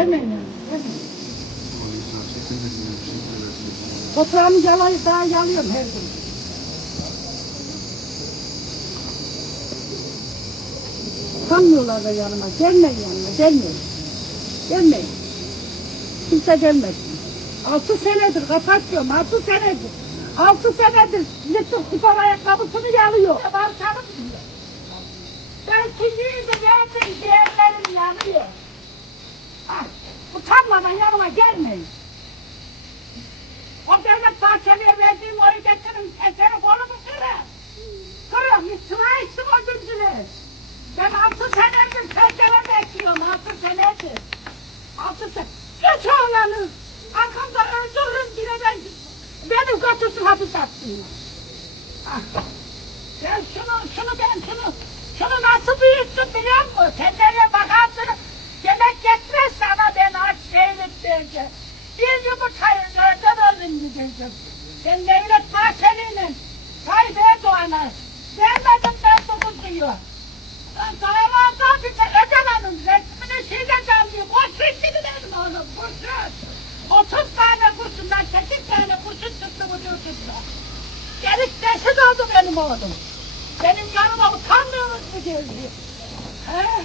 Gelmeyin. Toprağımı yalayıp daha yalıyorum her gün. Kanmıyorlar da yanıma. Gelmeyin yanıma. Gelmeyin. Gelmeyin. Kimse gelmesin. Altı senedir kapatıyorum. Altı senedir. Altı senedir yırtık spor ayakkabısını yalıyor. Tanımıyorum. Ben kimliği de verdim. Utanmadan yanıma gelmeyin. O devlet bahçeliğe verdiğim oyu getirin. Eseri kolumu kırın. Kırın. İstiva etsin o güncülü. Ben altı senedir pencere bekliyorum. Altı senedir. Altı sene. Geç oğlanı. Arkamda öldürürüm yine ben. Benim götürsün hapis attığını. Ah. Ben şunu, şunu ben şunu, şunu nasıl büyüttüm biliyor musun? Tencereye bakarsın, yemek yetmez sana ben değilim diyeceğim. Bir yumurtayı nereden öldün diyeceğim. Ben devlet bahçeliyle, Tayyip Erdoğan'a vermedim ben dokuz diyor. Davada bir de Öcalan'ın resmini şeyde canlıyor. Kurşun gibi benim oğlum, kurşun. 30 tane kurşundan 8 tane kurşun tuttu vücudumda. Delik deşik oldu benim oğlum. Benim yanıma utanmıyor musun geldi? He?